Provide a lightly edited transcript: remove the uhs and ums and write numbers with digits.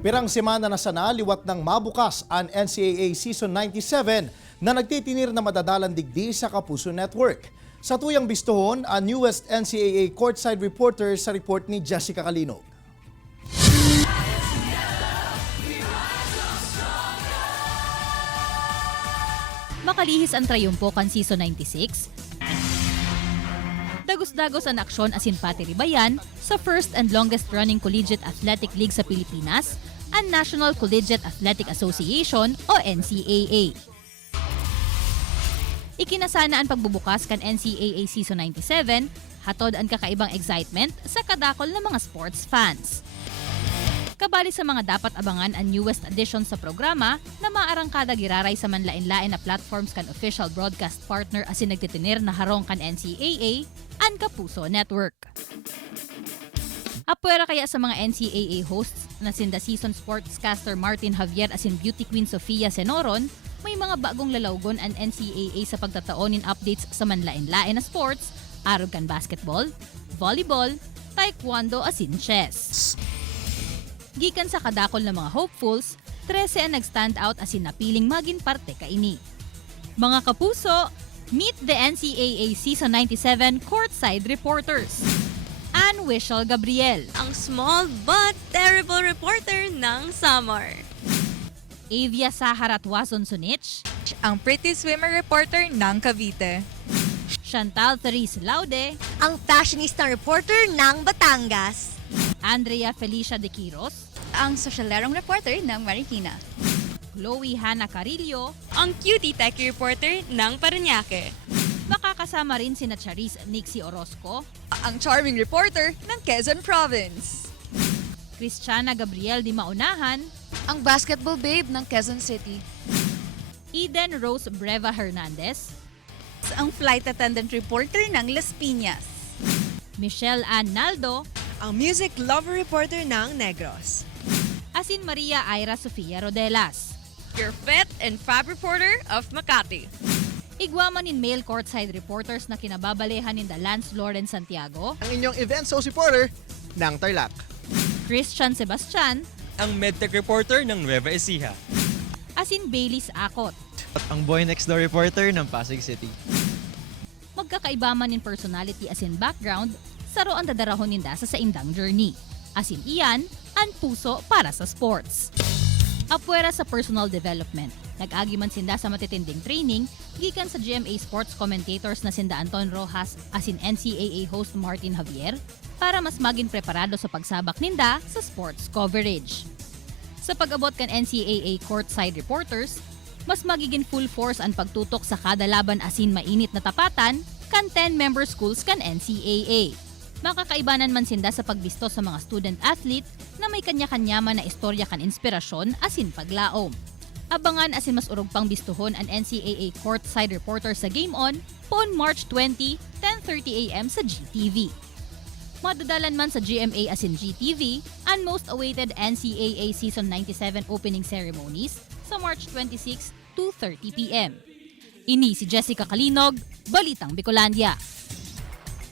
Pirang semana na sana liwat ng mabukas ang NCAA Season 97 na nagtitinir na madadalang digdi sa Kapuso Network. Sa tuyang bistuhon, ang newest NCAA courtside reporter sa report ni Jessica Calinog. Makalihis ang trayumpo kan Season 96. Dagos-dagos ang aksyon asin pati ribayan sa first and longest running collegiate athletic league sa Pilipinas, ang National Collegiate Athletic Association o NCAA. Ikinasana ang pagbubukas kan NCAA Season 97, hatod ang kakaibang excitement sa kadakol ng mga sports fans. Kabali sa mga dapat abangan ang newest addition sa programa na maarangkada giraray sa manlain-lain na platforms kan official broadcast partner asin nagtitinir na harong kan NCAA, ang Kapuso Network. Apwera kaya sa mga NCAA hosts na sinda season sportscaster Martin Javier asin beauty queen Sofia Senoron, may mga bagong lalawgon ang NCAA sa pagtataonin updates sa manlain-lain na sports, arog kan basketball, volleyball, taekwondo asin chess. Gikan sa kadakol ng mga hopefuls, 13 ang nag-stand out asin napiling maging parte kaini. Mga kapuso, meet the NCAA Season 97 courtside reporters. Ann Wishel Gabriel, Ang small but terrible reporter ng Samar. Avia Saharat Wazon Sunich, Ang pretty swimmer reporter ng Cavite. Chantal Therese Laude, Ang fashionista reporter ng Batangas. Andrea Felicia de Quiros, Ang sosyalerong reporter ng Marikina. Chloe Hannah Carillo, Ang cutie tech reporter ng Parañaque. makakasama rin sina Charis Nixie Orozco, Ang charming reporter ng Quezon Province. Christiana Gabriel Di Maunahan, Ang basketball babe ng Quezon City. Eden Rose Breva Hernandez, Ang flight attendant reporter ng Las Piñas. Michelle Ann Naldo, Ang music lover reporter ng Negros. asin Maria Ira Sofia Rodelas. Your fit and fab reporter of Makati. Igwaman in male courtside reporters na kinababalehan ni Lance Lawrence Santiago, Ang inyong event host reporter ng Tarlac. Christian Sebastian, Ang medtech reporter ng Nueva Ecija. asin Baileys Akot. Ang boy next door reporter ng Pasig City. Magkakaibaman in personality asin background, saro ang dadarahon ninda sa saindang journey. Asin iyan, ang puso para sa sports. Apwera sa personal development, nag-agi man sinda sa matitinding training, gikan sa GMA Sports commentators na sinda Anton Rojas asin NCAA host Martin Javier, para mas maging preparado sa pagsabak ninda sa sports coverage. Sa pag-abot kan NCAA courtside reporters, mas magiging full force ang pagtutok sa kada laban asin mainit na tapatan kan 10-member schools kan NCAA. Makakaibanan man sinda sa pagbisto sa mga student athlete na may kanya-kanya man na istorya kan inspirasyon asin paglaom. Abangan asin mas urog pang bistuhon ang NCAA courtside reporter sa Game On poon March 20, 10:30 AM sa GTV. Madadalan man sa GMA asin GTV ang most awaited NCAA Season 97 opening ceremonies sa March 26, 2:30 PM. Ini si Jessica Calinog, Balitang Bicolandia.